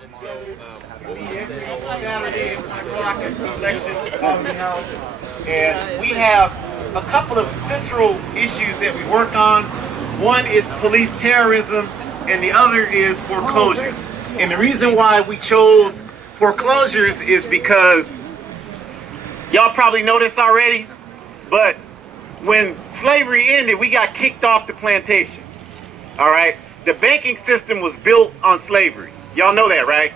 Saturday is my rocket selection of the house, and we have a couple of central issues that we work on. One is police terrorism, and the other is foreclosures. And the reason why we chose foreclosures is because y'all probably know this already, but when slavery ended, we got kicked off the plantation. All right? The banking system was built on slavery. Y'all know that, right?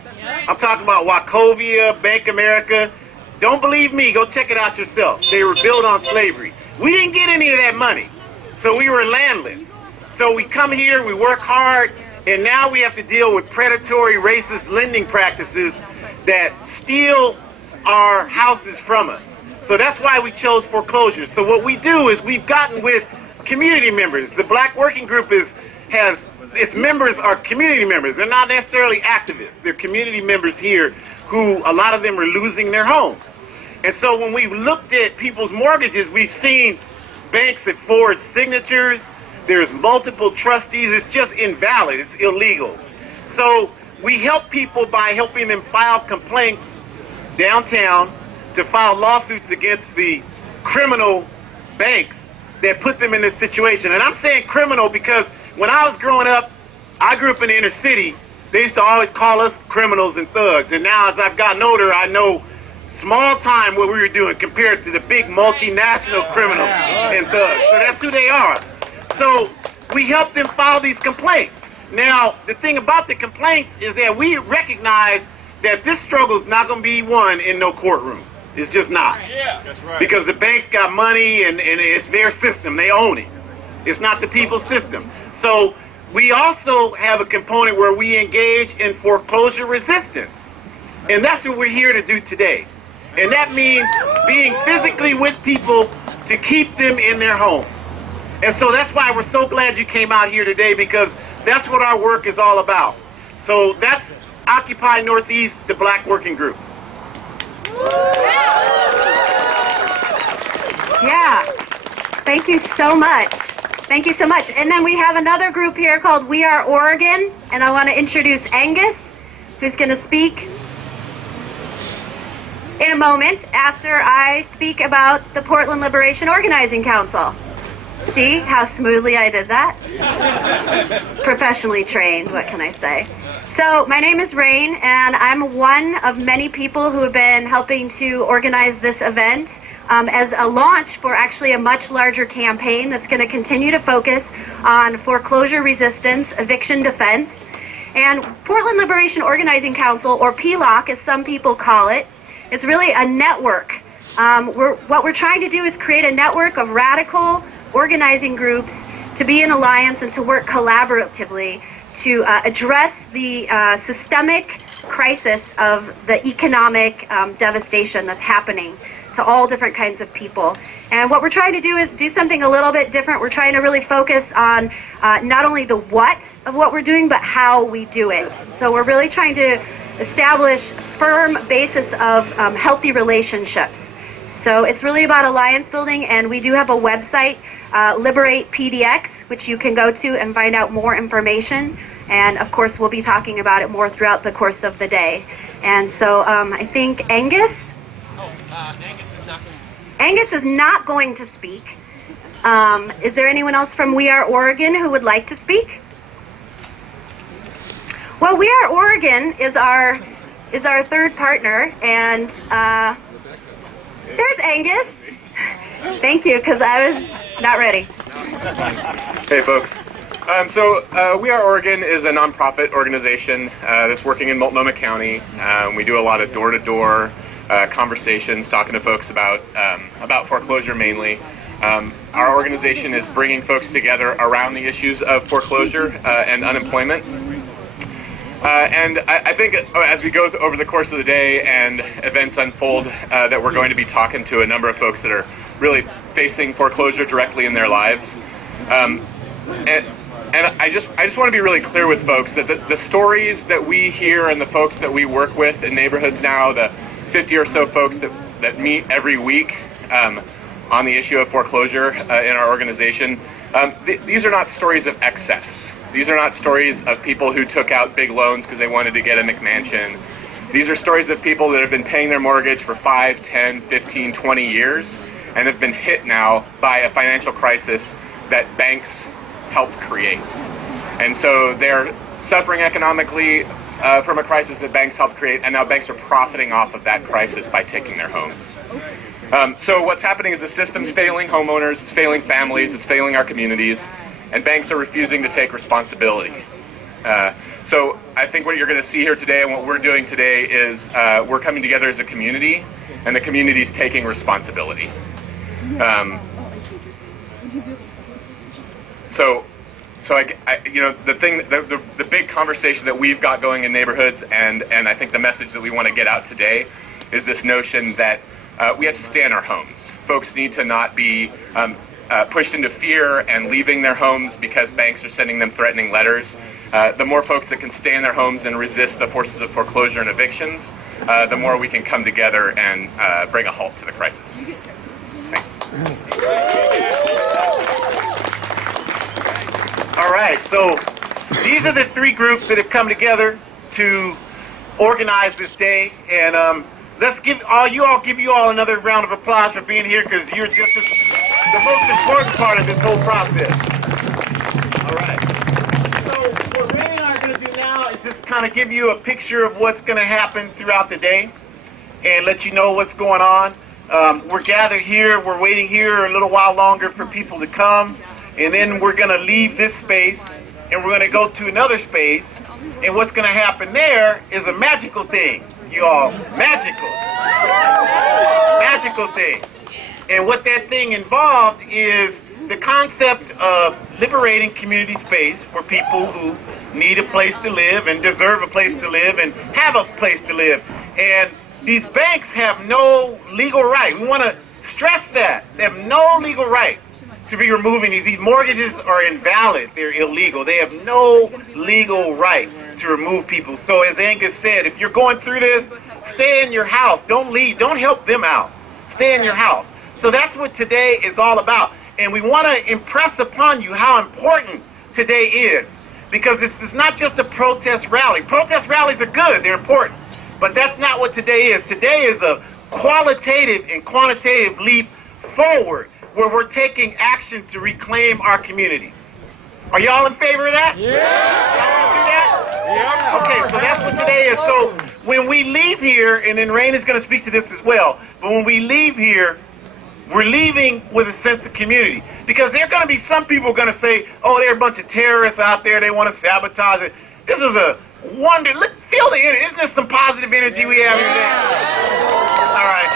I'm talking about Wachovia, Bank America. Don't believe me, go check it out yourself. They were built on slavery. We didn't get any of that money, so we were landless. So we come here, we work hard, and now we have to deal with predatory, racist lending practices that steal our houses from us. So that's why we chose foreclosures. So what we do is we've gotten with community members. The Black Working Group its members are community members. They're not necessarily activists. They're community members here who, a lot of them are losing their homes. And so when we've looked at people's mortgages, we've seen banks that forge signatures. There's multiple trustees. It's just invalid. It's illegal. So we help people by helping them file complaints downtown to file lawsuits against the criminal banks that put them in this situation. And I'm saying criminal because when I was growing up, I grew up in the inner city. They used to always call us criminals and thugs. And now as I've gotten older, I know small time what we were doing compared to the big multinational criminals and thugs. So that's who they are. So we help them file these complaints. Now, the thing about the complaints is that we recognize that this struggle is not going to be won in no courtroom. It's just not. Yeah, that's right. Because the bank's got money and it's their system. They own it. It's not the people's system. So we also have a component where we engage in foreclosure resistance. And that's what we're here to do today. And that means being physically with people to keep them in their home. And so that's why we're so glad you came out here today, because that's what our work is all about. So that's Occupy Northeast, the Black Working Group. Yeah. Thank you so much. Thank you so much. And then we have another group here called We Are Oregon, and I want to introduce Angus, who's going to speak in a moment after I speak about the Portland Liberation Organizing Council. See how smoothly I did that? Professionally trained, what can I say? So my name is Rain, and I'm one of many people who have been helping to organize this event as a launch for actually a much larger campaign that's going to continue to focus on foreclosure resistance, eviction defense. And Portland Liberation Organizing Council, or PLOC as some people call it, is really a network. What we're trying to do is create a network of radical organizing groups to be in alliance and to work collaboratively to address the systemic crisis of the economic devastation that's happening to all different kinds of people. And what we're trying to do is do something a little bit different. We're trying to really focus on not only the what of what we're doing, but how we do it. So we're really trying to establish firm basis of healthy relationships. So it's really about alliance building, and we do have a website, Liberate PDX, which you can go to and find out more information. And of course, we'll be talking about it more throughout the course of the day. And so I think Angus? Angus is not going to speak. Is there anyone else from We Are Oregon who would like to speak? Well, We Are Oregon is our third partner, and there's Angus. Thank you, because I was not ready. Hey, folks. We Are Oregon is a nonprofit organization that's working in Multnomah County. We do a lot of door-to-door conversations, talking to folks about foreclosure mainly. Our organization is bringing folks together around the issues of foreclosure and unemployment. And I think as we go over the course of the day and events unfold, that we're going to be talking to a number of folks that are really facing foreclosure directly in their lives. And I just want to be really clear with folks that the stories that we hear and the folks that we work with in neighborhoods now, the 50 or so folks that meet every week on the issue of foreclosure in our organization, these are not stories of excess. These are not stories of people who took out big loans because they wanted to get a McMansion. These are stories of people that have been paying their mortgage for 5, 10, 15, 20 years and have been hit now by a financial crisis that banks helped create. And so they're suffering economically from a crisis that banks helped create, and now banks are profiting off of that crisis by taking their homes. So what's happening is the system's failing homeowners, it's failing families, it's failing our communities, and banks are refusing to take responsibility. So I think what you're going to see here today and what we're doing today is we're coming together as a community, and the community's taking responsibility. The big conversation that we've got going in neighborhoods, and I think the message that we want to get out today is this notion that we have to stay in our homes. Folks need to not be pushed into fear and leaving their homes because banks are sending them threatening letters. The more folks that can stay in their homes and resist the forces of foreclosure and evictions, the more we can come together and bring a halt to the crisis. All right, so these are the three groups that have come together to organize this day, and let's give you all another round of applause for being here, because you're just the most important part of this whole process. All right. So what Ray and I are going to do now is just kind of give you a picture of what's going to happen throughout the day and let you know what's going on. We're gathered here. We're waiting here a little while longer for people to come. And then we're going to leave this space, and we're going to go to another space, and what's going to happen there is a magical thing, you all. Magical thing. And what that thing involved is the concept of liberating community space for people who need a place to live and deserve a place to live and have a place to live. And these banks have no legal right. We want to stress that. They have no legal right to be removing these mortgages are invalid. They're illegal. They have no legal right to remove people. So as Angus said, if you're going through this, stay in your house. Don't leave. Don't help them out. Stay in your house. So that's what today is all about. And we want to impress upon you how important today is, because this is not just a protest rally. Protest rallies are good. They're important. But that's not what today is. Today is a qualitative and quantitative leap forward, where we're taking action to reclaim our community. Are y'all in favor of that? Yeah! Y'all want to do that? Yeah. Okay, so that's what today is. So when we leave here, and then Rain is going to speak to this as well, but when we leave here, we're leaving with a sense of community. Because there are going to be some people going to say, oh, there are a bunch of terrorists out there, they want to sabotage it. This is a wonder. Look, feel the energy. Isn't there some positive energy we have here today? All right.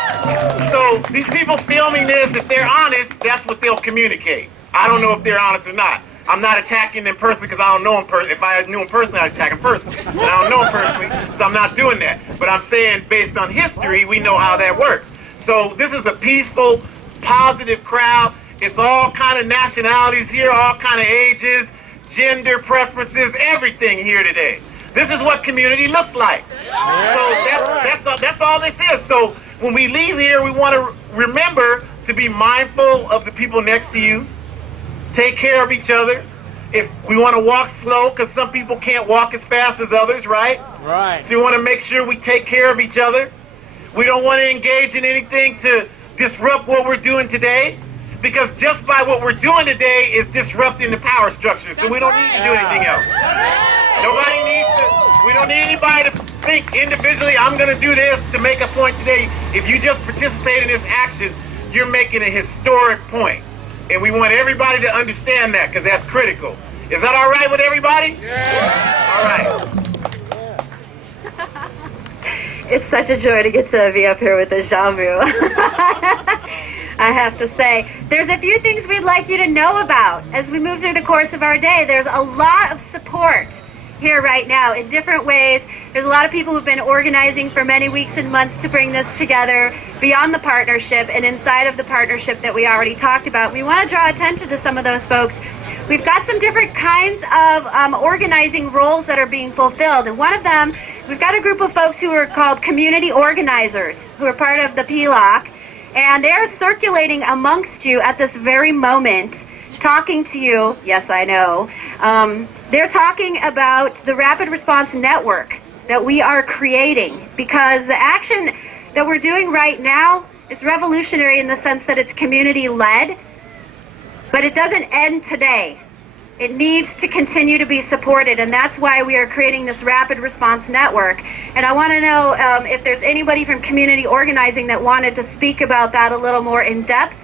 So these people filming this, if they're honest, that's what they'll communicate. I don't know if they're honest or not. I'm not attacking them personally because I don't know them personally. If I knew them personally, I'd attack them personally. But I don't know them personally, so I'm not doing that. But I'm saying, based on history, we know how that works. So this is a peaceful, positive crowd. It's all kind of nationalities here, all kind of ages, gender preferences, everything here today. This is what community looks like. So that's all this is. So when we leave here, we want to remember to be mindful of the people next to you. Take care of each other. If we want to walk slow, because some people can't walk as fast as others, right? Right. So we want to make sure we take care of each other. We don't want to engage in anything to disrupt what we're doing today, because just by what we're doing today is disrupting the power structure. So we don't need to do anything else. Nobody needs to. We don't need anybody to think individually, I'm going to do this to make a point today. If you just participate in this action, you're making a historic point. And we want everybody to understand that, because that's critical. Is that all right with everybody? Yeah. All right. It's such a joy to get to be up here with this Jean-Vu. I have to say, there's a few things we'd like you to know about as we move through the course of our day. There's a lot of support here right now in different ways. There's a lot of people who've been organizing for many weeks and months to bring this together beyond the partnership and inside of the partnership that we already talked about. We want to draw attention to some of those folks. We've got some different kinds of organizing roles that are being fulfilled, and one of them, we've got a group of folks who are called community organizers, who are part of the PLOC, and they're circulating amongst you at this very moment, talking to you, yes, I know, They're talking about the Rapid Response Network that we are creating, because the action that we're doing right now is revolutionary in the sense that it's community-led, but it doesn't end today. It needs to continue to be supported, and that's why we are creating this Rapid Response Network. And I want to know if there's anybody from community organizing that wanted to speak about that a little more in depth.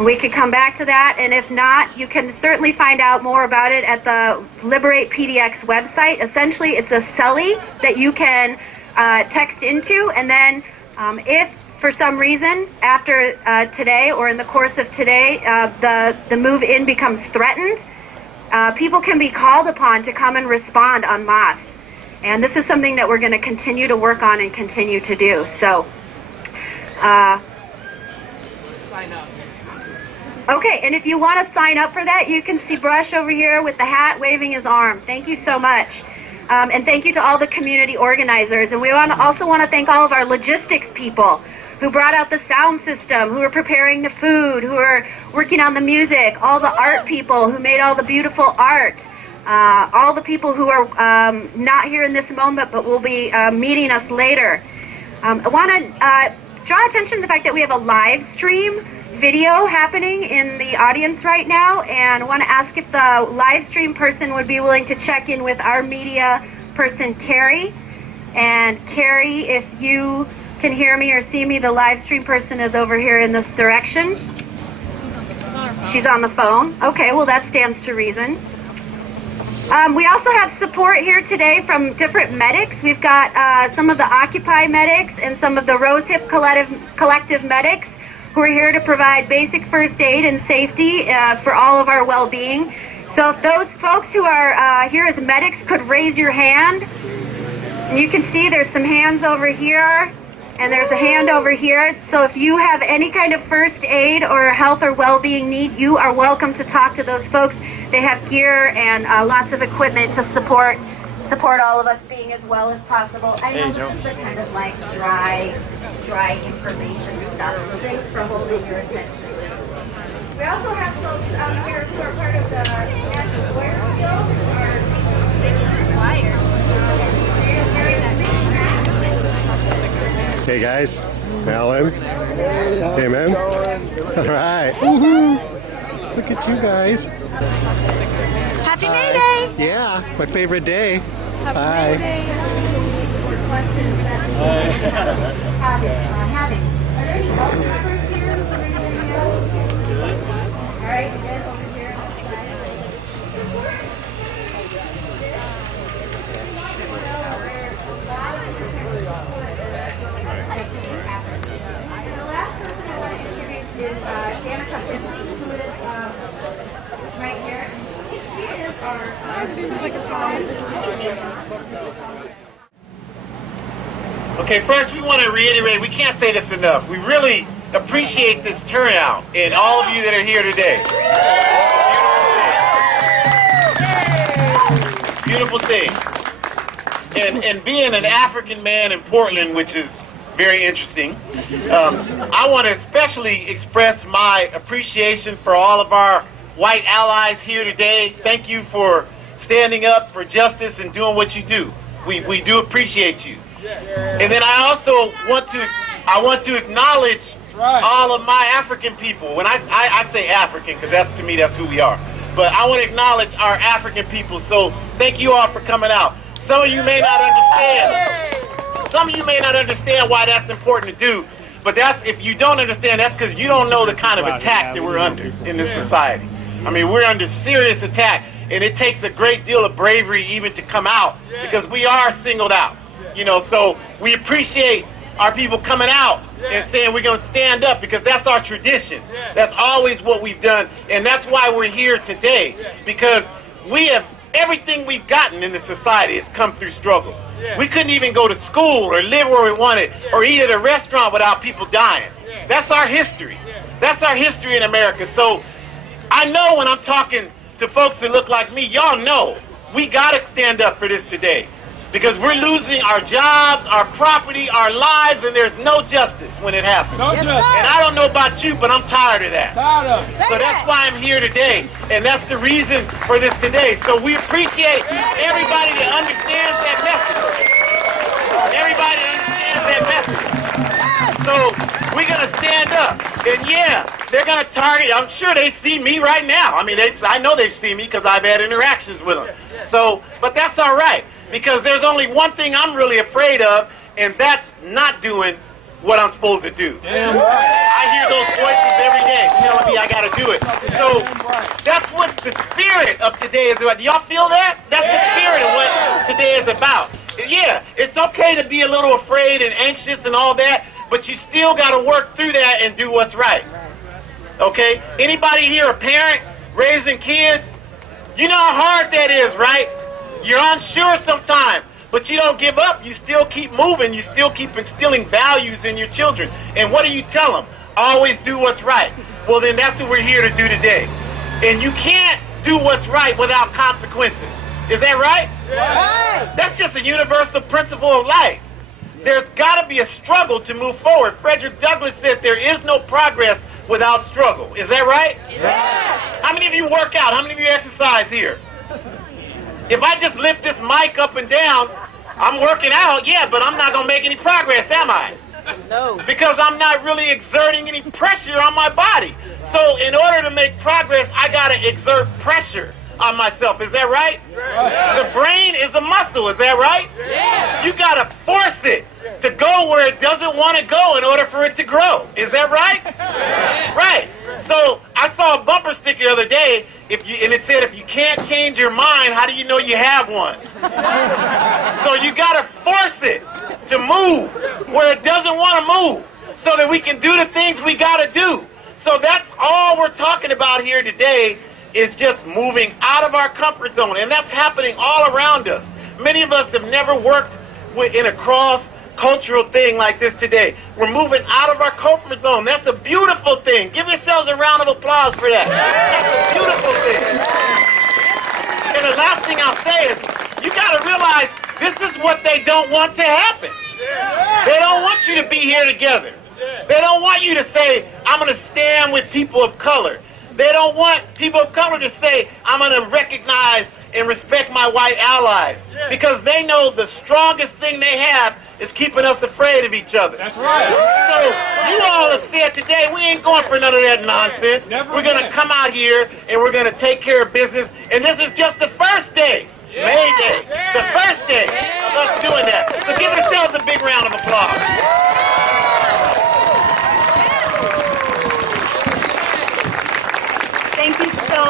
We could come back to that, and if not, you can certainly find out more about it at the Liberate PDX website. Essentially, it's a CELI that you can text into, and then if for some reason, after today or in the course of today, the move-in becomes threatened, people can be called upon to come and respond en masse. And this is something that we're going to continue to work on and continue to do. So, sign up. Okay, and if you want to sign up for that, you can see Brush over here with the hat waving his arm. Thank you so much. And thank you to all the community organizers. And we also want to thank all of our logistics people who brought out the sound system, who are preparing the food, who are working on the music, all the art people who made all the beautiful art, all the people who are not here in this moment but will be meeting us later. I want to draw attention to the fact that we have a live stream video happening in the audience right now, and I want to ask if the live stream person would be willing to check in with our media person, Carrie. And Carrie, if you can hear me or see me, the live stream person is over here in this direction. She's on the phone. Okay, well that stands to reason. We also have support here today from different medics. We've got some of the Occupy medics and some of the Rosehip Collective medics who are here to provide basic first aid and safety for all of our well-being. So if those folks who are here as medics could raise your hand. And you can see there's some hands over here, and there's a hand over here. So if you have any kind of first aid or health or well-being need, you are welcome to talk to those folks. They have gear and lots of equipment to support all of us being as well as possible. I know this is the kind of like dry information stuff, so thanks for holding your attention. We also have folks here who are part of the National Lawyers Guild, who are making flyers. Hey guys, Alan. Hey man. All right. Woohoo! Look at you guys. Happy May Day! Yeah, my favorite day. Happy Hi. May Day! Questions that we are having. Are there any health members here? All right, good. Over here. The last person I want to introduce is Danica Finley, who is right here. She is our Okay, first we want to reiterate, we can't say this enough. We really appreciate this turnout and all of you that are here today. Beautiful thing. And being an African man in Portland, which is very interesting, I want to especially express my appreciation for all of our white allies here today. Thank you for standing up for justice and doing what you do. We do appreciate you. And then I also want to acknowledge all of my African people. When I say African, because to me that's who we are. But I want to acknowledge our African people. So thank you all for coming out. Some of you may not understand. Some of you may not understand why that's important to do. But if you don't understand, that's because you don't know the kind of attack that we're under in this society. I mean, we're under serious attack, and it takes a great deal of bravery even to come out, because we are singled out. You know, so we appreciate our people coming out and saying we're going to stand up, because that's our tradition. That's always what we've done, and that's why we're here today, because we have everything we've gotten in this society has come through struggle. We couldn't even go to school or live where we wanted or eat at a restaurant without people dying. That's our history. That's our history in America. So I know when I'm talking to folks that look like me, y'all know we got to stand up for this today. Because we're losing our jobs, our property, our lives, and there's no justice when it happens. No justice. And I don't know about you, but I'm tired of that. Tired of it. So that's why I'm here today, and that's the reason for this today. So we appreciate everybody that understands that message. Everybody that understands that message. So we're going to stand up. And yeah, they're going to target. I'm sure they see me right now. I mean, I know they've seen me because I've had interactions with them. So, but that's all right, because there's only one thing I'm really afraid of, and that's not doing what I'm supposed to do. Damn right. I hear those voices every day telling me I got to do it. So that's what the spirit of today is about. Do y'all feel that? That's the spirit of what today is about. Yeah, it's okay to be a little afraid and anxious and all that, but you still got to work through that and do what's right. Okay? Anybody here a parent raising kids? You know how hard that is, right? You're unsure sometimes, but you don't give up. You still keep moving. You still keep instilling values in your children. And what do you tell them? Always do what's right. Well, then that's what we're here to do today. And you can't do what's right without consequences. Is that right? Right. That's just a universal principle of life. There's got to be a struggle to move forward. Frederick Douglass said there is no progress without struggle. Is that right? Yeah. How many of you work out? How many of you exercise here? If I just lift this mic up and down, I'm working out, yeah, but I'm not going to make any progress, am I? No. Because I'm not really exerting any pressure on my body. So in order to make progress, I got to exert pressure on myself. Is that right? The brain is a muscle. Is that right? Yeah. You got to force it to go where it doesn't want to go in order for it to grow. Is that right? Right. So I saw a bumper sticker the other day, and it said, if you can't change your mind, how do you know you have one? So you got to force it to move where it doesn't want to move so that we can do the things we got to do. So that's all we're talking about here today, is just moving out of our comfort zone. And that's happening all around us. Many of us have never worked in a cross-cultural thing like this today. We're moving out of our comfort zone. That's a beautiful thing. Give yourselves a round of applause for that. That's a beautiful thing. And the last thing I'll say is, you got to realize this is what they don't want to happen. They don't want you to be here together. They don't want you to say, I'm going to stand with people of color. They don't want people of color to say, I'm going to recognize and respect my white allies. Because they know the strongest thing they have is keeping us afraid of each other. That's right. So you all have said today, we ain't going for none of that nonsense. We're going to come out here and we're going to take care of business. And this is just the first day. May Day. The first day of us doing that. So give yourselves a big round of applause. Thank you so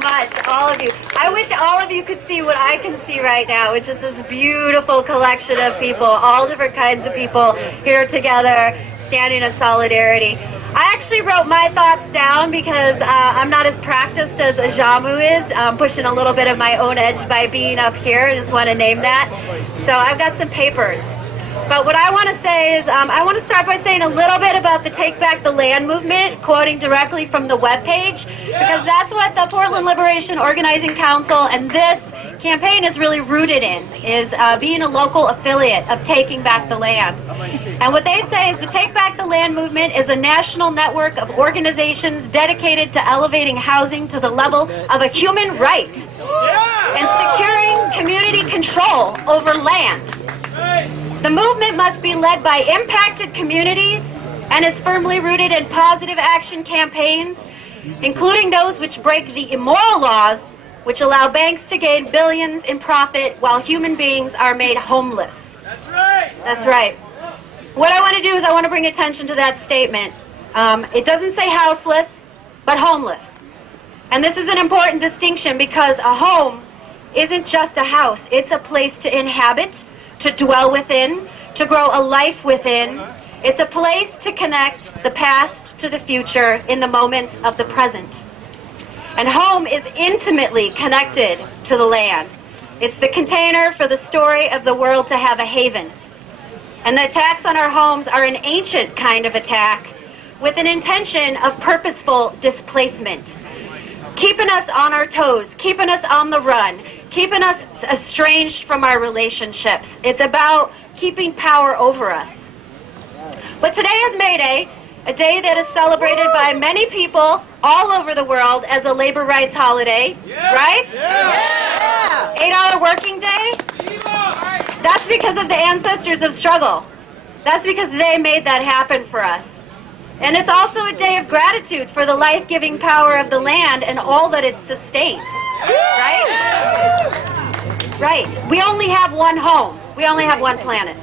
much, all of you. I wish all of you could see what I can see right now, which is this beautiful collection of people, all different kinds of people here together, standing in solidarity. I actually wrote my thoughts down because I'm not as practiced as Ajamu is. I'm pushing a little bit of my own edge by being up here. I just want to name that. So I've got some papers. But what I want to say is, I want to start by saying a little bit about the Take Back the Land movement, quoting directly from the webpage, because that's what the Portland Liberation Organizing Council and this campaign is really rooted in, is being a local affiliate of Taking Back the Land. And what they say is the Take Back the Land movement is a national network of organizations dedicated to elevating housing to the level of a human right and securing community control over land. The movement must be led by impacted communities and is firmly rooted in positive action campaigns, including those which break the immoral laws which allow banks to gain billions in profit while human beings are made homeless. That's right. That's right. What I want to do is I want to bring attention to that statement. It doesn't say houseless, but homeless. And this is an important distinction because a home isn't just a house. It's a place to inhabit, to dwell within, to grow a life within. It's a place to connect the past to the future in the moments of the present. And home is intimately connected to the land. It's the container for the story of the world to have a haven. And the attacks on our homes are an ancient kind of attack with an intention of purposeful displacement, keeping us on our toes, keeping us on the run, keeping us estranged from our relationships. It's about keeping power over us. But today is May Day, a day that is celebrated by many people all over the world as a labor rights holiday, right? 8-hour working day? That's because of the ancestors of struggle. That's because they made that happen for us. And it's also a day of gratitude for the life-giving power of the land and all that it sustains, right? Right. We only have one home. We only have one planet.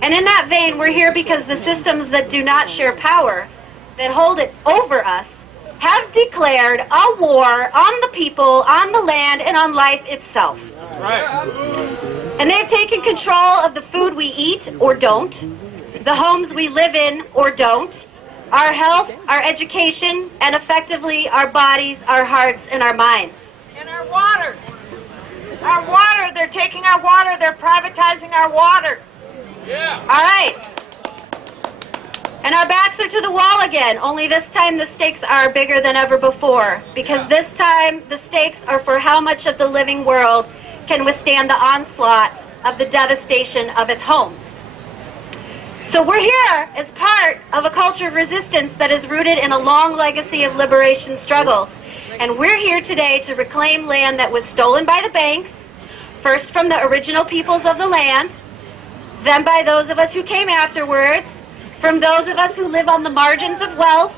And in that vein, we're here because the systems that do not share power, that hold it over us, have declared a war on the people, on the land, and on life itself. And they've taken control of the food we eat or don't, the homes we live in or don't, our health, our education, and effectively our bodies, our hearts, and our minds. And our water. Our water. They're taking our water. They're privatizing our water. Yeah. All right. And our backs are to the wall again, only this time the stakes are bigger than ever before, because this time the stakes are for how much of the living world can withstand the onslaught of the devastation of its homes. So we're here as part of a culture of resistance that is rooted in a long legacy of liberation struggles. And we're here today to reclaim land that was stolen by the banks, first from the original peoples of the land, then by those of us who came afterwards, from those of us who live on the margins of wealth,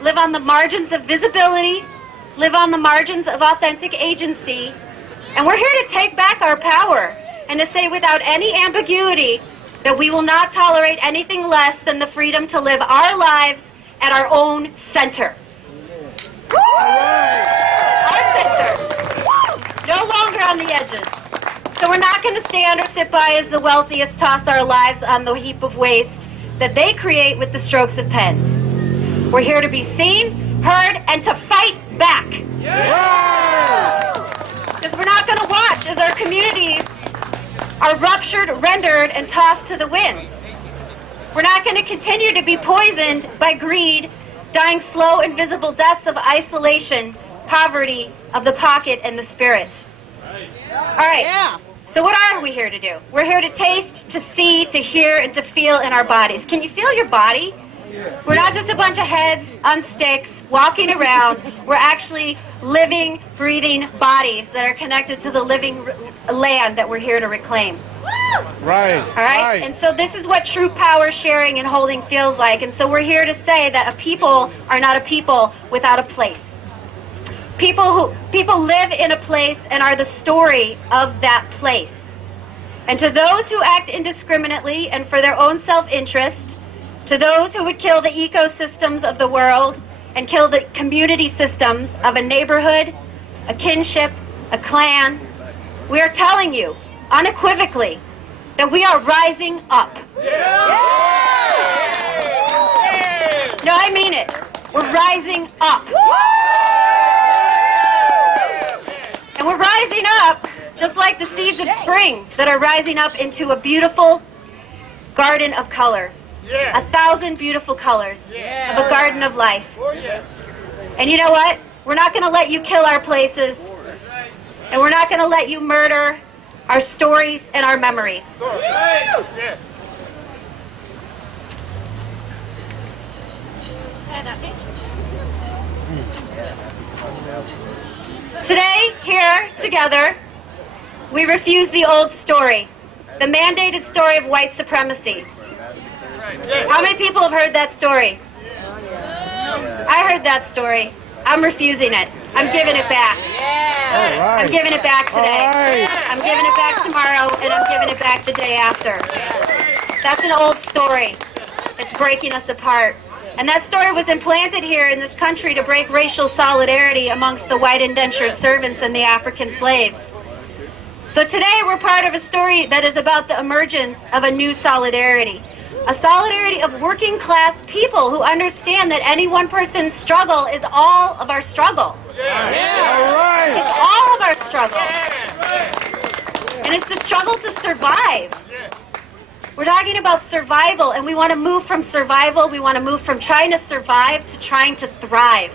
live on the margins of visibility, live on the margins of authentic agency. And we're here to take back our power and to say without any ambiguity that we will not tolerate anything less than the freedom to live our lives at our own center. Our center. No longer on the edges. So we're not going to stand or sit by as the wealthiest toss our lives on the heap of waste that they create with the strokes of pens. We're here to be seen, heard, and to fight back. Because we're not going to watch as our communities are ruptured, rendered, and tossed to the wind. We're not going to continue to be poisoned by greed, dying slow, invisible deaths of isolation, poverty of the pocket and the spirit. All right. Yeah. So what are we here to do? We're here to taste, to see, to hear, and to feel in our bodies. Can you feel your body? We're not just a bunch of heads on sticks walking around. We're actually living, breathing bodies that are connected to the living land that we're here to reclaim. Right. All right? And so this is what true power sharing and holding feels like. And so we're here to say that a people are not a people without a place. People live in a place and are the story of that place. And to those who act indiscriminately and for their own self-interest, to those who would kill the ecosystems of the world and kill the community systems of a neighborhood, a kinship, a clan, we are telling you unequivocally that we are rising up. No, I mean it. We're rising up. And we're rising up just like the seeds of spring that are rising up into a beautiful garden of color. 1,000 beautiful colors of a garden of life. And you know what? We're not going to let you kill our places. And we're not going to let you murder our stories and our memories. Today, here, together, we refuse the old story, the mandated story of white supremacy. How many people have heard that story? I heard that story. I'm refusing it. I'm giving it back. I'm giving it back today. I'm giving it back tomorrow, and I'm giving it back the day after. That's an old story. It's breaking us apart. And that story was implanted here in this country to break racial solidarity amongst the white indentured servants and the African slaves. So today we're part of a story that is about the emergence of a new solidarity. A solidarity of working class people who understand that any one person's struggle is all of our struggle. It's all of our struggle. And it's the struggle to survive. We're talking about survival, and we want to move from survival, we want to move from trying to survive to trying to thrive.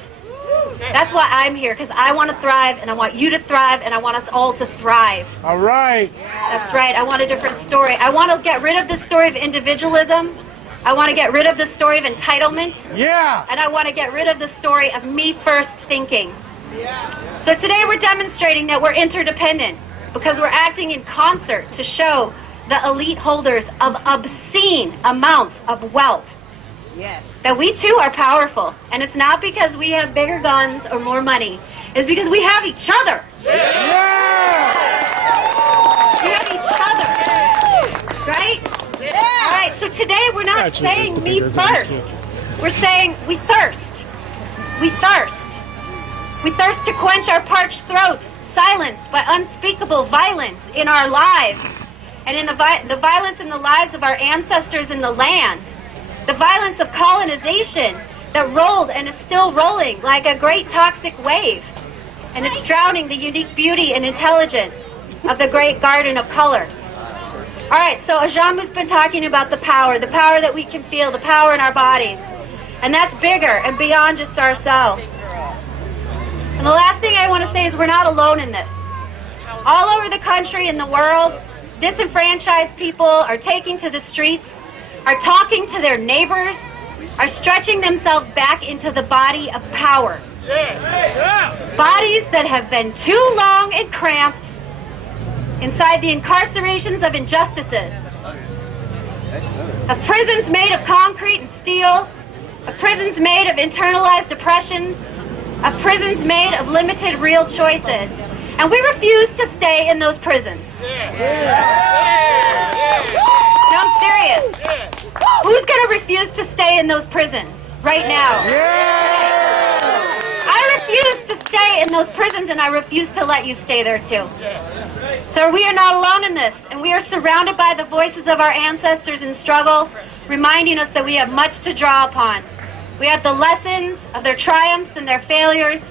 That's why I'm here, because I want to thrive, and I want you to thrive, and I want us all to thrive. All right. That's right. I want a different story. I want to get rid of the story of individualism. I want to get rid of the story of entitlement. Yeah. And I want to get rid of the story of me-first thinking. So today we're demonstrating that we're interdependent because we're acting in concert to show the elite holders of obscene amounts of wealth that we too are powerful. And it's not because we have bigger guns or more money. It's because we have each other. We have each other. Right? All right, so today we're not saying me first. We're saying we thirst. We thirst. We thirst to quench our parched throats, silenced by unspeakable violence in our lives, and in the violence in the lives of our ancestors in the land, the violence of colonization that rolled and is still rolling like a great toxic wave, and it's drowning the unique beauty and intelligence of the great garden of color. All right, so Ajamu's been talking about the power that we can feel, the power in our bodies, and that's bigger and beyond just ourselves. And the last thing I want to say is we're not alone in this. All over the country and the world, disenfranchised people are taking to the streets, are talking to their neighbors, are stretching themselves back into the body of power. Bodies that have been too long and cramped inside the incarcerations of injustices, of prisons made of concrete and steel, of prisons made of internalized oppressions, of prisons made of limited real choices. And we refuse to stay in those prisons. No, I'm serious. Who's going to refuse to stay in those prisons right now? I refuse to stay in those prisons, and I refuse to let you stay there too. So we are not alone in this, and we are surrounded by the voices of our ancestors in struggle, reminding us that we have much to draw upon. We have the lessons of their triumphs and their failures.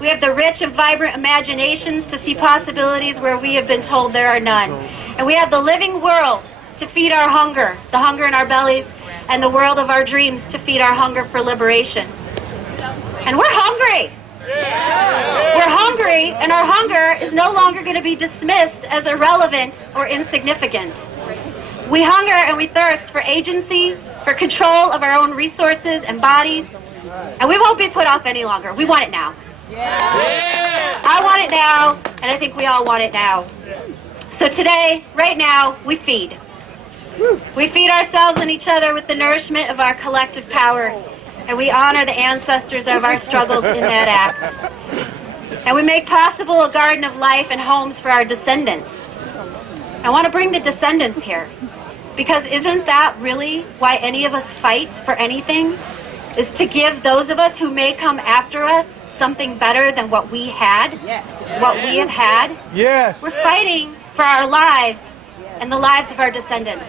We have the rich and vibrant imaginations to see possibilities where we have been told there are none. And we have the living world to feed our hunger, the hunger in our bellies, and the world of our dreams to feed our hunger for liberation. And we're hungry. We're hungry, and our hunger is no longer going to be dismissed as irrelevant or insignificant. We hunger and we thirst for agency, for control of our own resources and bodies, and we won't be put off any longer. We want it now. I want it now, and I think we all want it now. So today, right now, we feed. We feed ourselves and each other with the nourishment of our collective power, and we honor the ancestors of our struggles in that act. And we make possible a garden of life and homes for our descendants. I want to bring the descendants here, because isn't that really why any of us fight for anything? Is to give those of us who may come after us something better than what we had, what we have had. Yes. We're fighting for our lives and the lives of our descendants.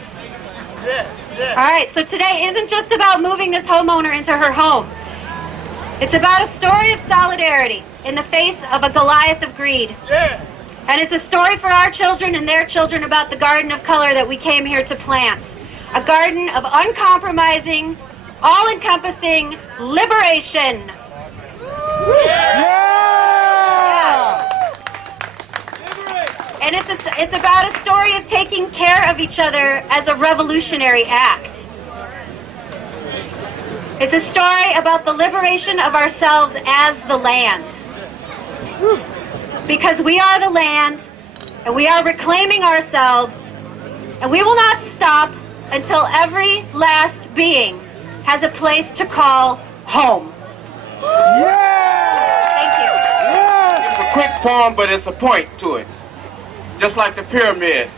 All right, so today isn't just about moving this homeowner into her home. It's about a story of solidarity in the face of a Goliath of greed. And it's a story for our children and their children about the garden of color that we came here to plant. A garden of uncompromising, all-encompassing liberation. And it's about a story of taking care of each other as a revolutionary act. It's a story about the liberation of ourselves as the land. Because we are the land, and we are reclaiming ourselves, and we will not stop until every last being has a place to call home. Thank you. It's a quick poem, but it's a point to it. Just like the pyramid.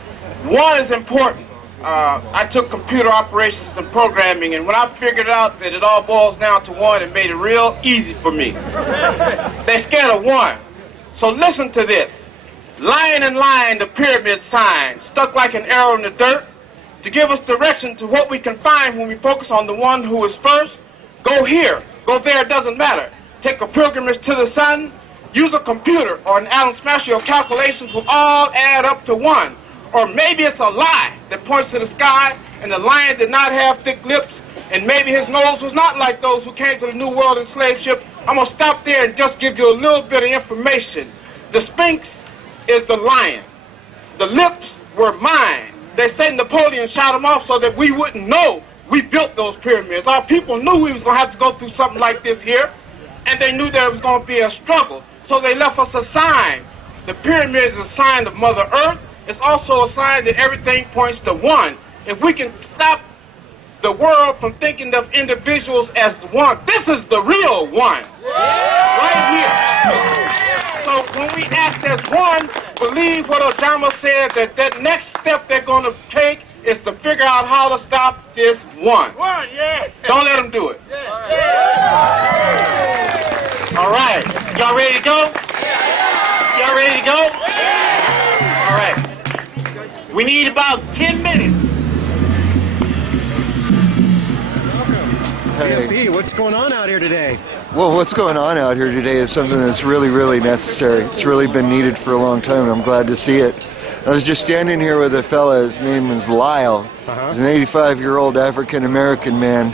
One is important. I took computer operations and programming, and when I figured out that it all boils down to one, it made it real easy for me. They're scared of one. So listen to this. Line in line, the pyramid sign, stuck like an arrow in the dirt, to give us direction to what we can find when we focus on the one who is first. Go here, go there, it doesn't matter. Take a pilgrimage to the sun, use a computer or an Alan Smasher. Your calculations will all add up to one. Or maybe it's a lie that points to the sky, and the lion did not have thick lips, and maybe his nose was not like those who came to the New World in slave ship I'm going to stop there and just give you a little bit of information. The Sphinx is the lion. The lips were mine. They say Napoleon shot them off so that we wouldn't know we built those pyramids. Our people knew we was going to have to go through something like this here, and they knew there was going to be a struggle. So they left us a sign. The pyramid is a sign of Mother Earth. It's also a sign that everything points to one. If we can stop the world from thinking of individuals as one, this is the real one. Right here. So when we act as one, believe what Ojama said, that next step they're going to take is to figure out how to stop this one. Don't let them do it. All right. Y'all ready to go? Y'all ready to go? All right. We need about 10 minutes. Hey, what's going on out here today? Well, what's going on out here today is something that's really, really necessary. It's really been needed for a long time, and I'm glad to see it. I was just standing here with a fella, his name is Lyle. He's an 85-year-old African-American man.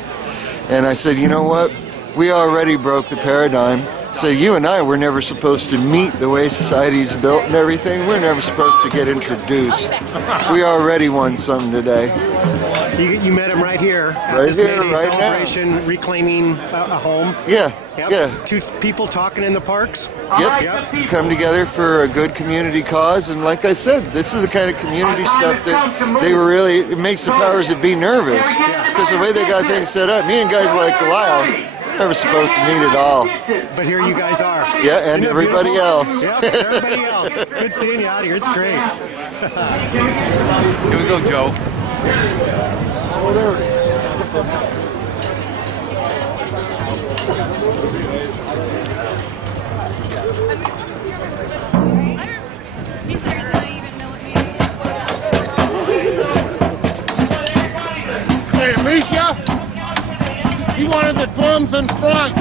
And I said, you know what? We already broke the paradigm. So you and I were never supposed to meet the way society's built and everything. We're never supposed to get introduced. We already won some today. You met him right here. Right here, right now. Celebration, reclaiming a home. Yeah, Yep. yeah. Two people talking in the parks. Yep. Come together for a good community cause, and like I said, this is the kind of community stuff that they were really, it makes the powers that be nervous. Because the way they got things set up, me and guys like Lyle, never supposed to meet at all. But here you guys are. Yeah, and everybody else. Yep, everybody else. Good seeing you out here. It's great. Here we go, Joe. Hey, Alicia, you wanted the drums in front.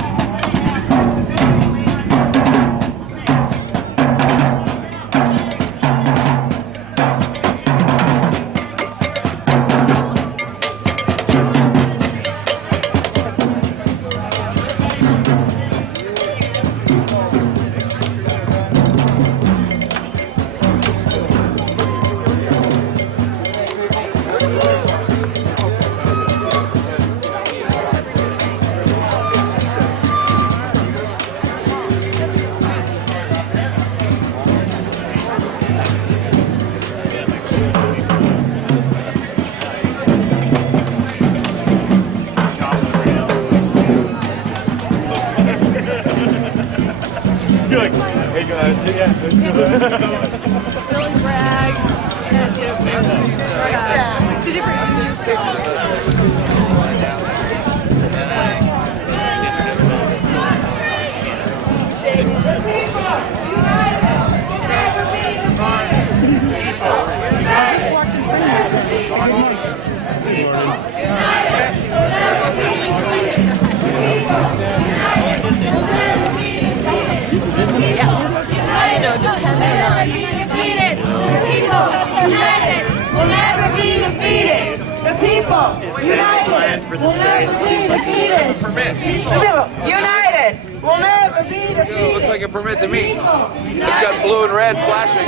Billy Bragg and two different United will never be defeated. Looks like a permit to me. It's got blue and red flashing.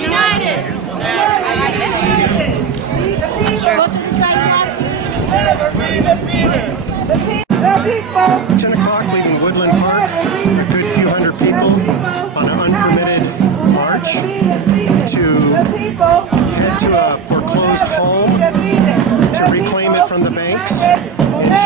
United. Never be defeated. The people. 10 o'clock, leaving Woodland Park. A good few hundred people on an unpermitted march to head to a foreclosed home to reclaim it from the banks and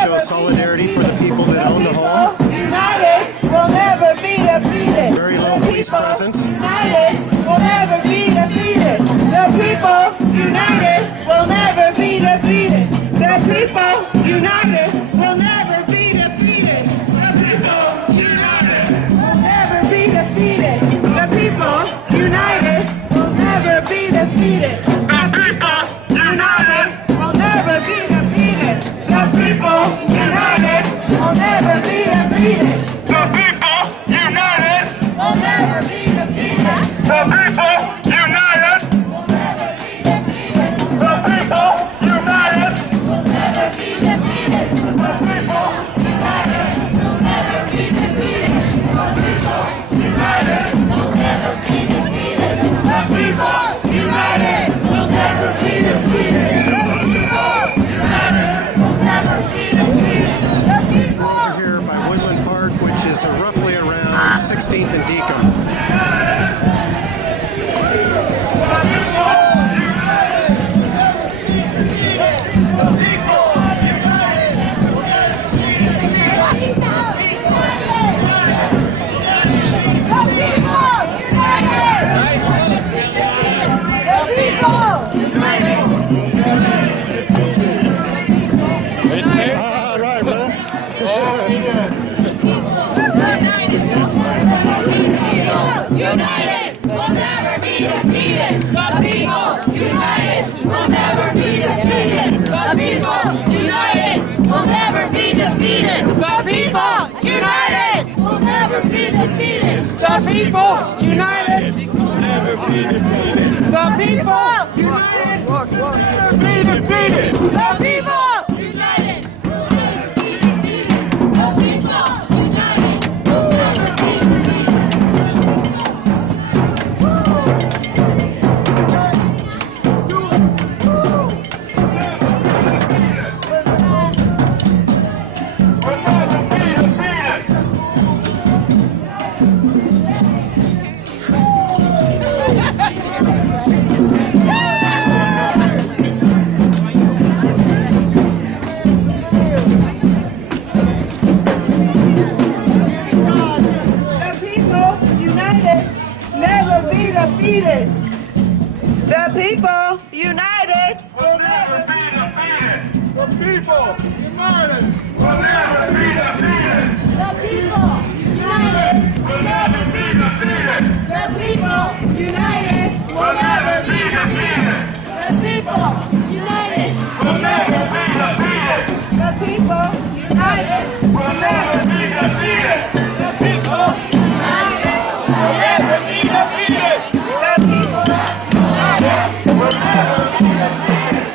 show solidarity for the people that own the home. United will never be defeated. Very low police presence. United will never be defeated. The people united will never be defeated. The people united will never be defeated. The people united will never be defeated. The people united will never be defeated. The people united will never be defeated. The people united will never be defeated. The people united will never be defeated. The people united will never be defeated. The people united will never be defeated. will never be defeated. The people united will never be defeated. The people united will never be defeated. The people united will never be defeated. The people united will never be defeated. The people united will never be defeated. The people united will never be defeated. The people united will never be defeated. The people united will never be defeated. The people united will never be defeated. The people united will never be defeated. The people united will never be defeated. The people united will never be defeated. The people united will never be defeated. The people united will never be defeated.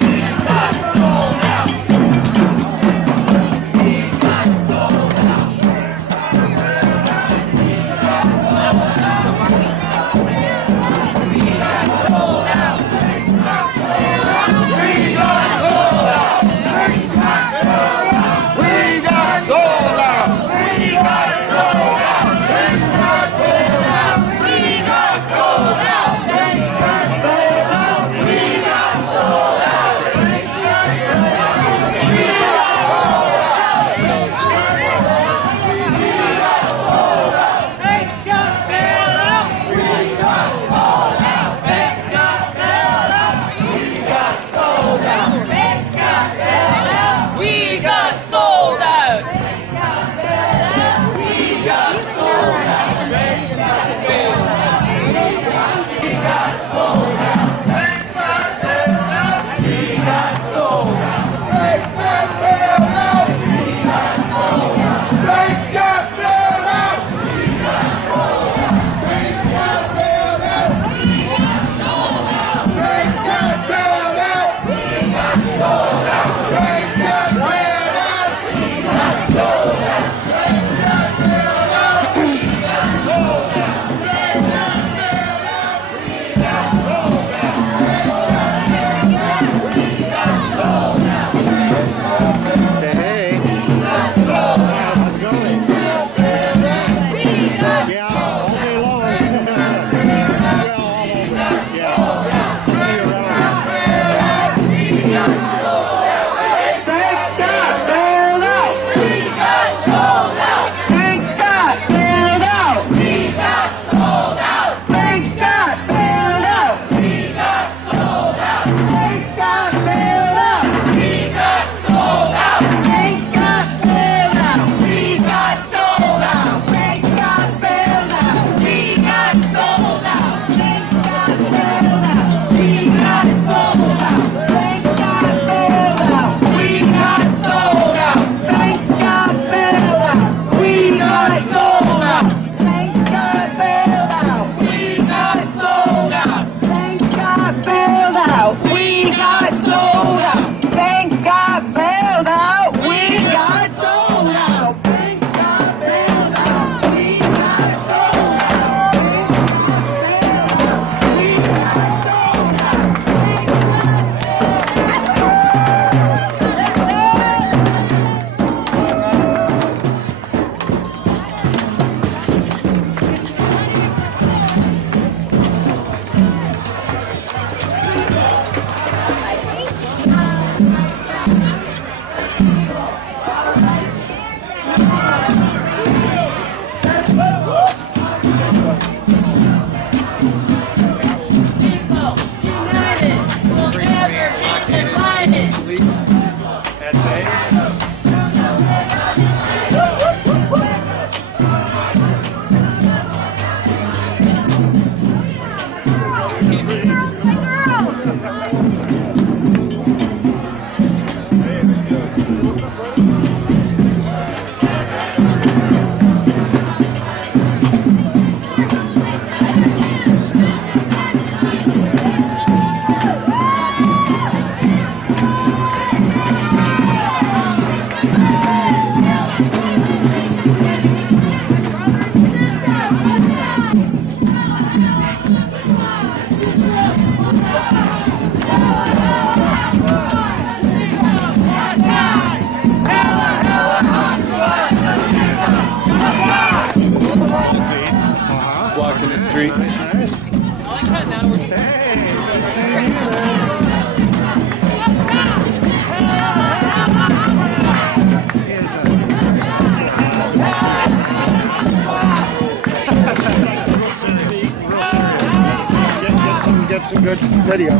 a good video.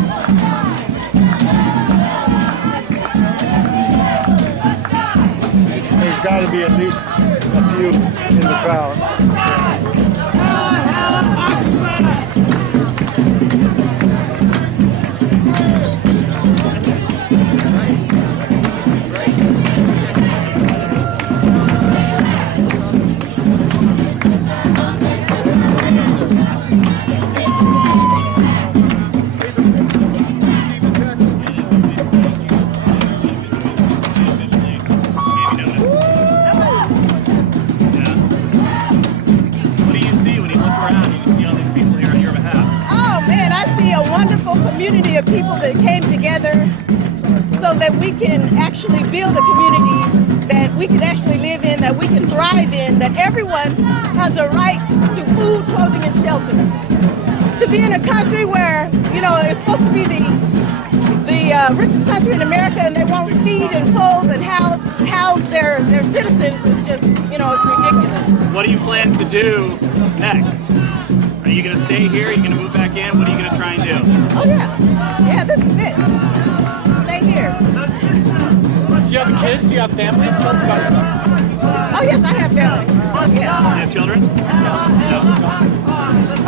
There's got to be at least a few in the crowd. Community of people that came together so that we can actually build a community that we can actually live in, that we can thrive in, that everyone has a right to food, clothing, and shelter. To be in a country where, you know, it's supposed to be the richest country in America, and they won't feed and clothe and house their citizens is just, you know, it's ridiculous. What do you plan to do next? Are you going to stay here? Are you going to move back in? What are you going to try and do? Oh, yeah. Yeah, this is it. Stay here. Do you have kids? Do you have family? Tell us about yourself. Oh, yes, I have family. Yeah. Do you have children? No.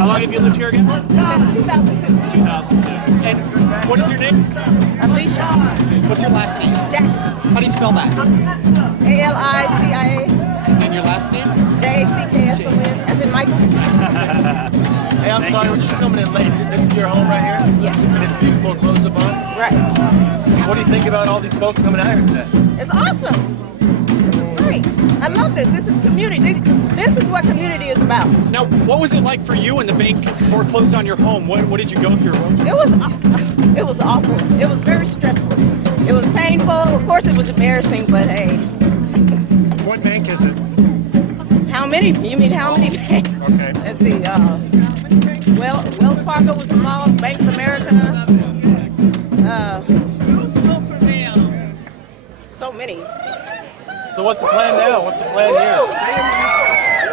How long have you lived here again? Since 2002. 2002. And what is your name? Alicia. What's your last name? Jackson. How do you spell that? A-L-I-C-I-A. And your last name? J-A-C-K-S-O-N, as in Michael. Hey, I'm sorry, we're just coming in late. This is your home right here? Yes. And it's being foreclosed upon? Right. What do you think about all these folks coming out here today? It's awesome. Great. I love this. This is community. This is what community is about. Now, what was it like for you when the bank foreclosed on your home? What did you go through? It was awful. It was very stressful. It was painful. Of course, it was embarrassing, but hey. What bank is it? How many? You mean how many banks? Okay. Let's see. Wells Fargo was involved. Bank of America. So many. So what's the plan now? What's the plan here?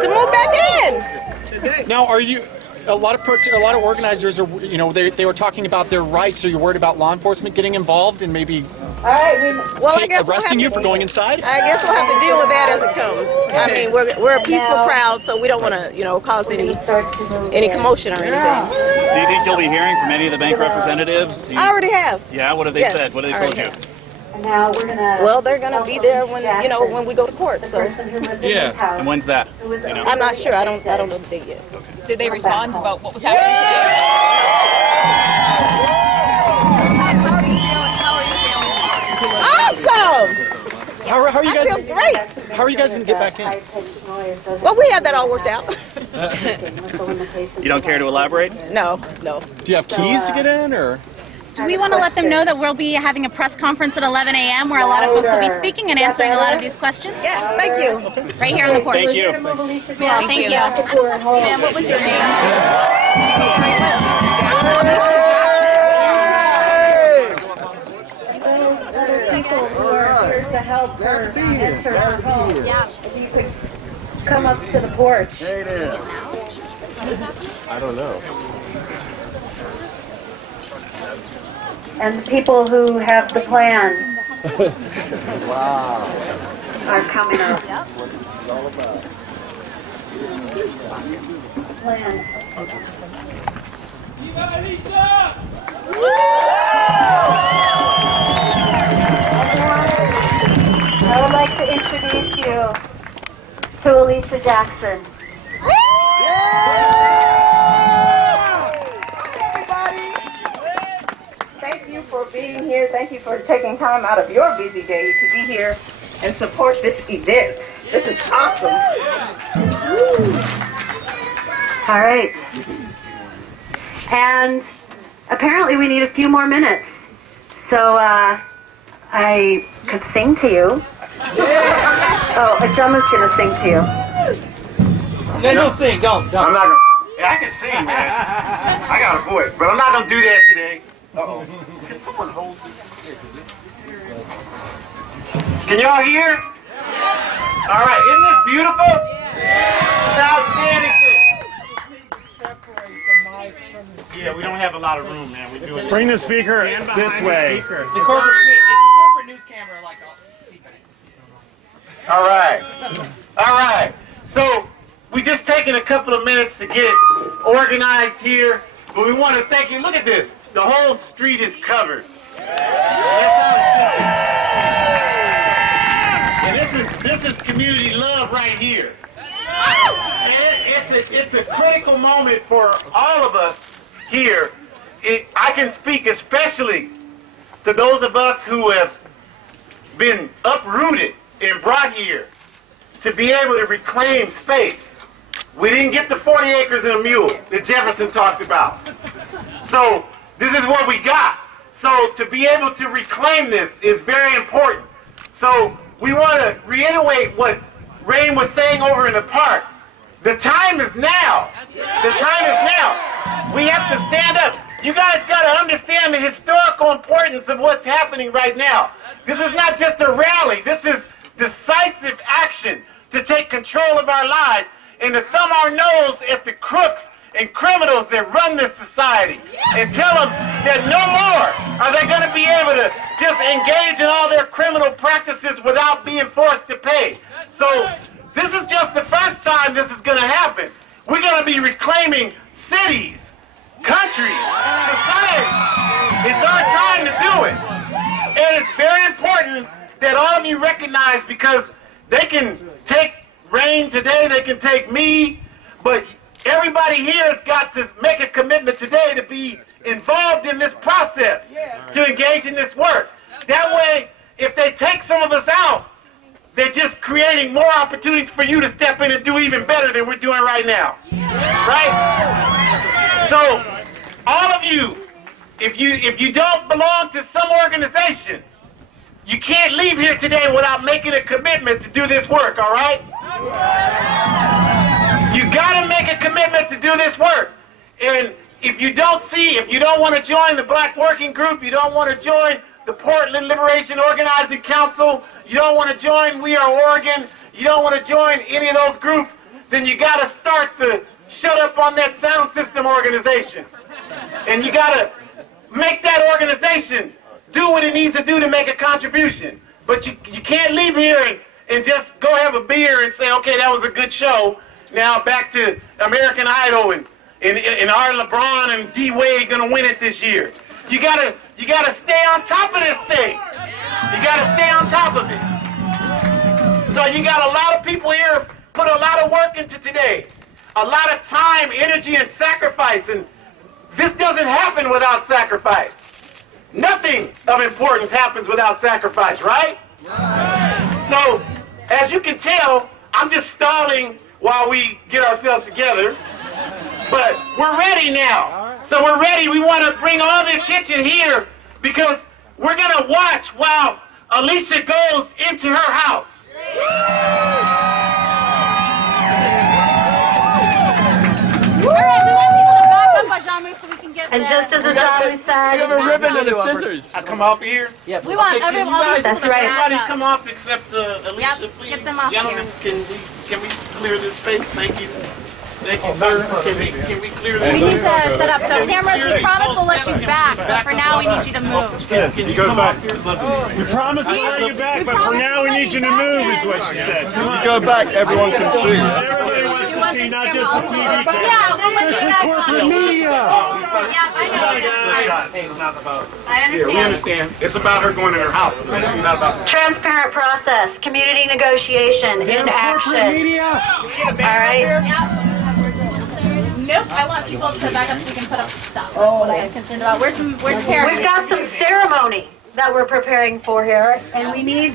To move back in. Now, are you? A lot of organizers are, you know, they were talking about their rights. Are you worried about law enforcement getting involved and maybe arresting you for going inside? I guess we'll have to deal with that as it comes. I mean, we're a peaceful crowd, so we don't want to, you know, cause any commotion or anything. Do you think you'll be hearing from any of the bank representatives? I already have. Yeah. What have they said? What have they told you? Now we're gonna. Well, they're gonna be there when when we go to court. So. Yeah. And when's that? You know? I'm not sure. I don't know the date yet. Okay. Did they respond about what was happening today? Awesome! How are you guys? I feel great. How are you guys gonna get back in? Well, we have that all worked out. You don't care to elaborate? No. Do you have keys to get in, or? Do we want to let them know that we'll be having a press conference at 11 a.m. where a lot of folks will be speaking and answering a lot of these questions? Yeah, thank you. Right here on the porch. Thank you. Yeah, thank you. Ma'am, what was your name? People who are here to help her enter her home. If you could come up to the porch. Hey there. I don't know. And the people who have the plan Wow. are coming up. What is it all about? Plan. I would like to introduce you to Alicia Jackson. Thank you for being here. Thank you for taking time out of your busy day to be here and support this event. This is awesome. All right. And apparently we need a few more minutes. So I could sing to you. Oh, Ajama's going to sing to you. No, don't sing. Don't. I'm not going to. Yeah, I can sing, man. I got a voice, but I'm not going to do that today. Uh-oh. Can someone hold this? Can y'all hear? All right. Isn't this beautiful? It's outstanding. Yeah. Yeah, we don't have a lot of room, man. We do it. Bring the speaker this way. It's a corporate news camera, like. All right. All right. So we just taken a couple of minutes to get organized here, but we want to thank you. Look at this. The whole street is covered. And this is community love right here. And it's a critical moment for all of us here. I can speak especially to those of us who have been uprooted and brought here to be able to reclaim space. We didn't get the 40 acres and a mule that Jefferson talked about. So this is what we got. So to be able to reclaim this is very important. So we want to reiterate what Rain was saying over in the park. The time is now. The time is now. We have to stand up. You guys got to understand the historical importance of what's happening right now. This is not just a rally. This is decisive action to take control of our lives and to thumb our nose at the crooks and criminals that run this society and tell them that no more are they going to be able to just engage in all their criminal practices without being forced to pay. So this is just the first time this is going to happen. We're going to be reclaiming cities, countries, society. It's our time to do it. And it's very important that all of you recognize, because they can take Rain today, they can take me, but everybody here has got to make a commitment today to be involved in this process, to engage in this work. That way, if they take some of us out, they're just creating more opportunities for you to step in and do even better than we're doing right now. Right? So, all of you, if you don't belong to some organization, you can't leave here today without making a commitment to do this work, all right? You got to make a commitment to do this work. And if you don't want to join the Black Working Group, you don't want to join the Portland Liberation Organizing Council, you don't want to join We Are Oregon, you don't want to join any of those groups, then you got to start the Shut Up on That Sound System organization. And you got to make that organization do what it needs to do to make a contribution. But you can't leave here and just go have a beer and say, okay, that was a good show. Now back to American Idol and our LeBron and D Wade gonna win it this year. You gotta stay on top of this thing. You gotta stay on top of it. So you got a lot of people here put a lot of work into today. A lot of time, energy, and sacrifice. And this doesn't happen without sacrifice. Nothing of importance happens without sacrifice, right? So, as you can tell, I'm just stalling while we get ourselves together. But we're ready now. So we're ready. We want to bring all this attention here because we're going to watch while Alicia goes into her house. All right, we want people to back up Ajamu so we can get And just as Ajamu said, You have a ribbon and a scissors. I come off here? We want everyone That's right. Everybody come off except Alicia, please. Get them off Gentlemen, here. can we clear this space? Thank you. Thank you, sir. Can we clear this? We need to set up. So cameras, we promise we'll let you back, but for now we need you to move. Can you go back? We promise to let you back, but for now we need you to move, is what she said. Come on. Go back, everyone can see. Everybody wants to see, not just the TV. Yeah, we'll let you back. Corporate media. Yeah, I know. It's not about. I Yeah, we understand. understand. It's about her going in her house. It's not about. Transparent process, community negotiation, in action. All right. Nope, I want people to back up so we can put up stuff. That's what I'm concerned about. Where's Karen? We've got some ceremony that we're preparing for here, and we need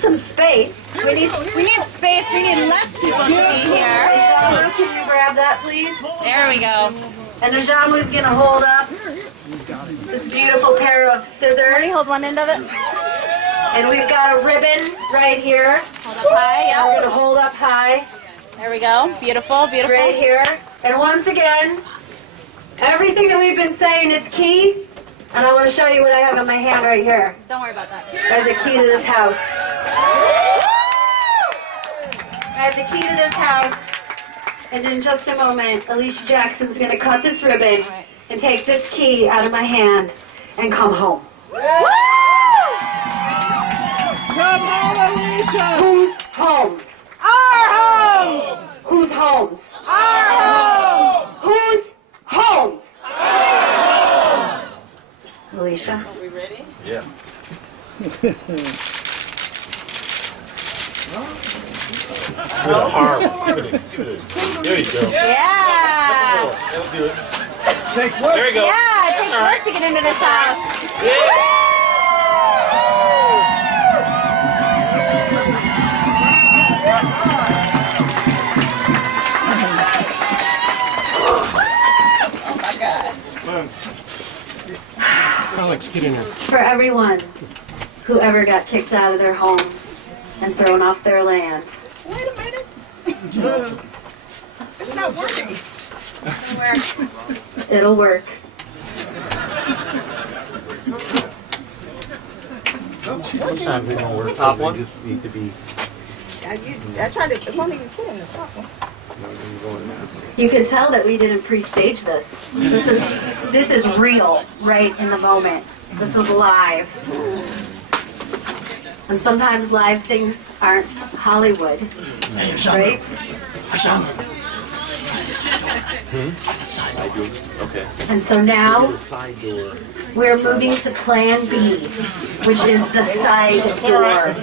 some space. We need space. We need less people to be here. Can you grab that, please? There we go. And then Jamu's gonna hold up this beautiful pair of scissors. Let me hold one end of it. And we've got a ribbon right here. Hold up high. Yeah. We're gonna hold up high. There we go. Beautiful, beautiful. Right here. And once again, everything that we've been saying is key. And I want to show you what I have in my hand right here. Don't worry about that. There's the key to this house. There's the key to this house. And in just a moment, Alicia Jackson's going to cut this ribbon and take this key out of my hand and come home. Come on, Alicia! Whose home? Our home! Whose home? Our home! Whose home? Our home! Alicia? Are we ready? Yeah. Arm. There you go. Yeah. That'll do it. Takes work. There you go. Yeah, it takes work to get into this house. Oh my God. Alex, get in here. For everyone who ever got kicked out of their home and thrown off their land. Wait a minute. It's not working. It'll work. Sometimes they don't work. Top They one? just need to be. I tried to, it won't even fit in the top one. You can tell that we didn't pre-stage this. This is real, right in the moment. This is live. And sometimes live things aren't Hollywood, right? I do. Okay. And so now Side door. we're moving to Plan B, which is the side door.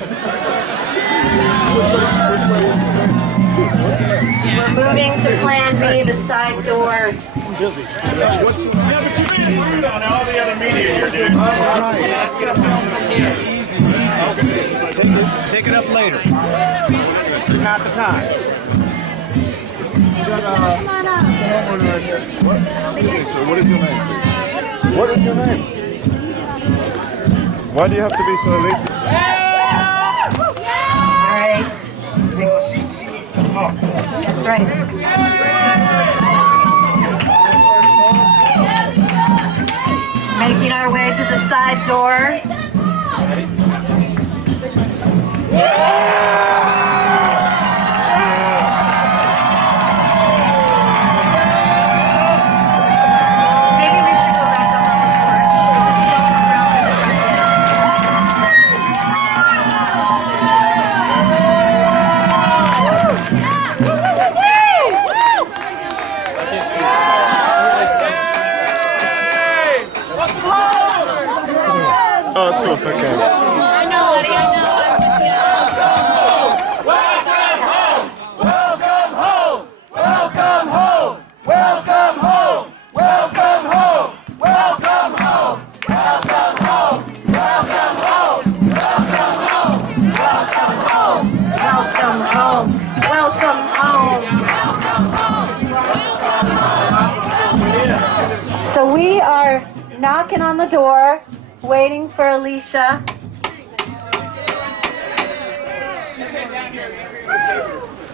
We're moving to Plan B, the side door. Yeah, but you made it rude on all the other media here, dude. Take it up later. Not the time. What is your name? What is your name? Why do you have to be so late? All right. That's right. Making our way to the side door. Oh, it's okay. I know, Eddie, I know. Welcome home! Welcome home! Welcome home! Welcome home! Welcome home! Welcome home! Welcome home! Welcome home! Welcome home! Welcome home! Welcome home. Welcome home. So we are knocking on the door, waiting for Alicia.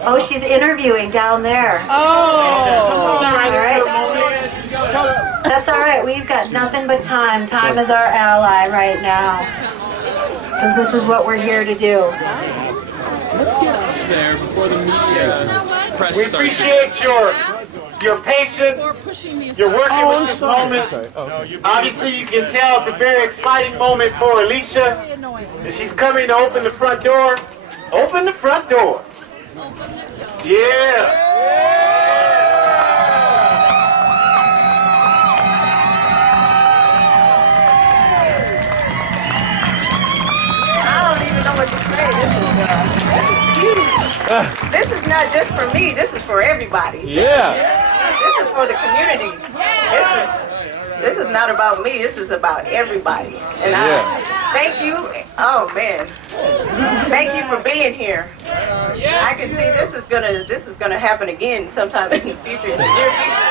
Oh, she's interviewing down there. Oh! All right. That's all right. We've got nothing but time. Time is our ally right now. Because this is what we're here to do. Let's get out there before the media press We starts. appreciate your patience. You're working with this moment. Obviously, you can tell it's a very exciting moment for Alicia. And she's coming to open the front door. Open the front door. Yeah. I don't even know what to say. This is not just for me. This is for everybody. Yeah. This is for the community. This is not about me. This is about everybody. And I thank you. Oh man, thank you for being here. I can see this is gonna happen again sometime in the future. In the near future.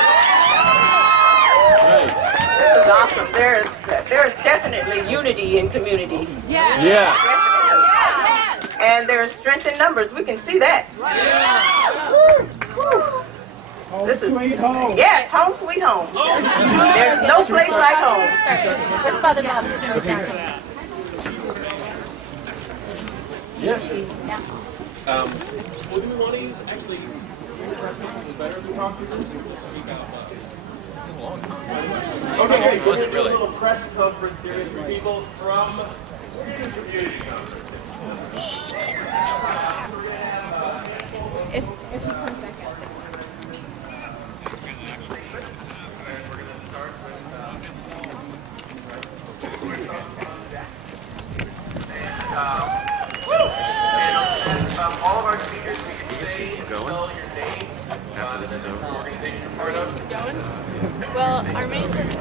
This is awesome. There is definitely unity in community. Yeah. Definitely. And there's strength in numbers. We can see that. This is sweet home. Yes, home sweet home. There's no place like home. Where's Father Bob? Yes. What do we want to use? Actually, press conference is better if we talk through this or just speak out loud? Okay, so this is a little press conference series for people from community conference. If you come back out. All of our speakers, we can say, spell your name, after this is over. Organization you're part of. Going? Well, our main purpose.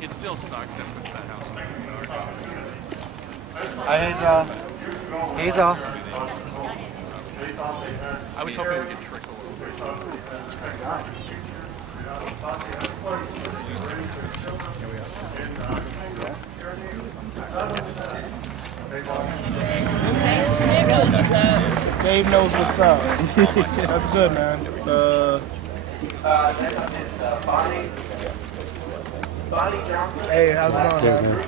It still sucks that puts that house back in the dark. Hazel. I was hoping we could trickle over. Dave knows what's up. That's good, man. Hey, how's it going, man?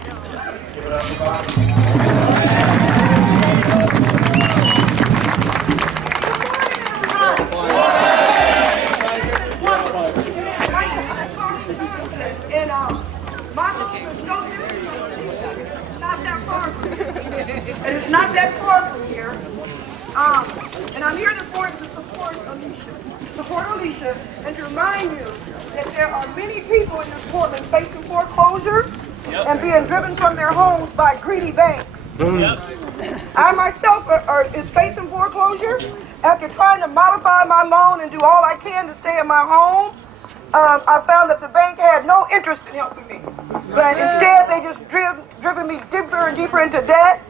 And it's not that far from here. And I'm here to support Alicia, and to remind you that there are many people in this Portland facing foreclosure and being driven from their homes by greedy banks. I myself is facing foreclosure after trying to modify my loan and do all I can to stay in my home. I found that the bank had no interest in helping me, but instead they just driven me deeper and deeper into debt.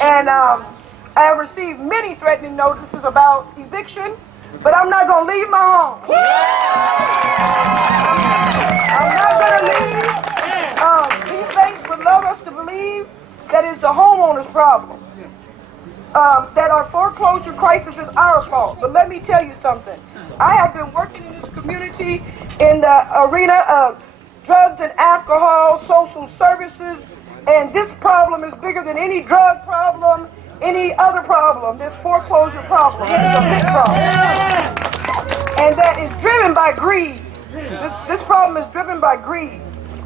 And I have received many threatening notices about eviction, but I'm not going to leave my home. I'm not going to leave. These banks would love us to believe that it's the homeowner's problem, that our foreclosure crisis is our fault. But let me tell you something. I have been working in this community in the arena of drugs and alcohol, social services, and this problem is bigger than any drug problem, any other problem. This foreclosure problem is a big problem. And that is driven by greed. This problem is driven by greed.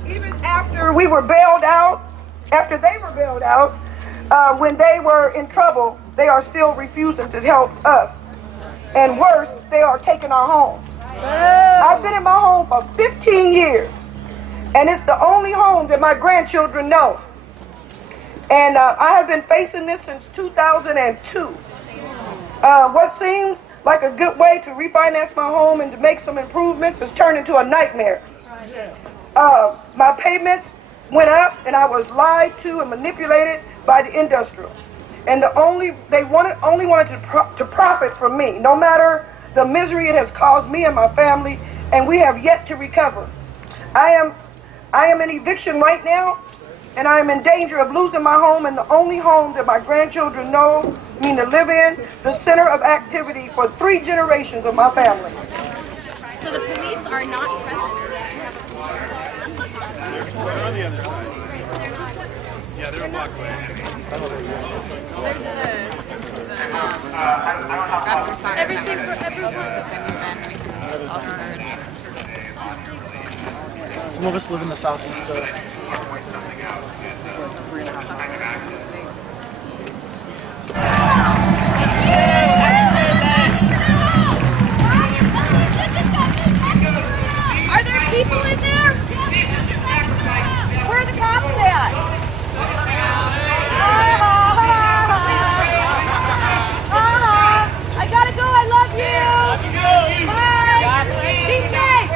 Even after we were bailed out, after they were bailed out, when they were in trouble, they are still refusing to help us. And worse, they are taking our homes. I've been in my home for 15 years. And it's the only home that my grandchildren know. And I have been facing this since 2002. What seems like a good way to refinance my home and to make some improvements has turned into a nightmare. My payments went up, and I was lied to and manipulated by the industrial. And they only wanted to profit from me, no matter the misery it has caused me and my family, and we have yet to recover. I am in eviction right now, and I am in danger of losing my home and the only home that my grandchildren know me to live in, the center of activity for 3 generations of my family. So the police are not present. They're on the other side. Yeah, they're a block away. Everything for everyone. Some of us live in the southeast. Are there people in there? Where are the cops at? I gotta go. I love you. Bye. Be safe.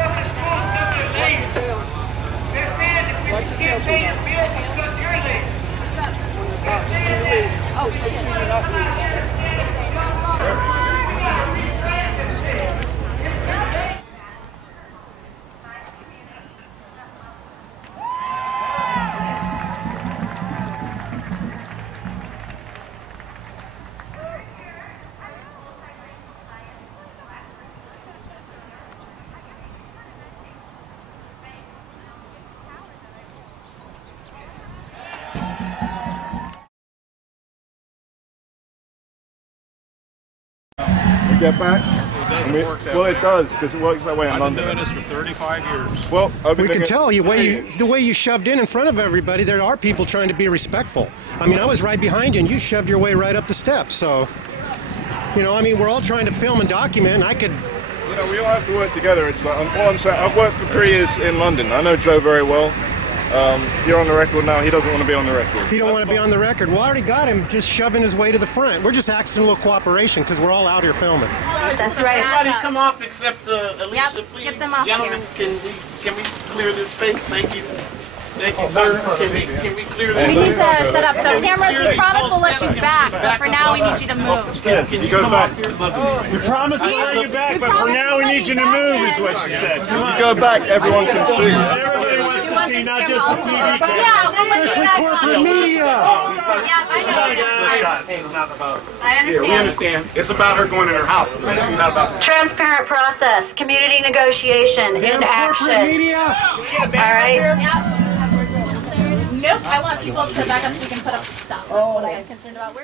to get back. Well, it does, because it works that way in London. I've been doing this for 35 years. Well, we can tell you the way you shoved in front of everybody. There are people trying to be respectful. I mean, I was right behind you, and you shoved your way right up the steps. So, you know, I mean, we're all trying to film and document. And I could. You know, we all have to work together. It's like, all I'm saying, I've worked for 3 years in London. I know Joe very well. You're on the record now. He doesn't want to be on the record. He don't want to be on the record. Well, I already got him just shoving his way to the front. We're just asking a little cooperation because we're all out here filming. That's right. Everybody come off except Alicia, please. Get them off Gentlemen, can we clear this space? Thank you. Thank you, sir. Can we clear this? We need to set up the cameras. We promise we'll let you back, but for now we need you to move. Can you go back? We promise to let you back, but for now we need you to move, is what she said. Come on. You go back, everyone can see. Everybody wants to see, not just the TV. Yeah, we'll let you back. Corporate media. Yeah, I know. I understand. We understand. It's about her going in her house. It's not about Transparent process, community negotiation, in action. Media. All right. Nope, I want people to back up so we can put up stuff. That's what I'm concerned about.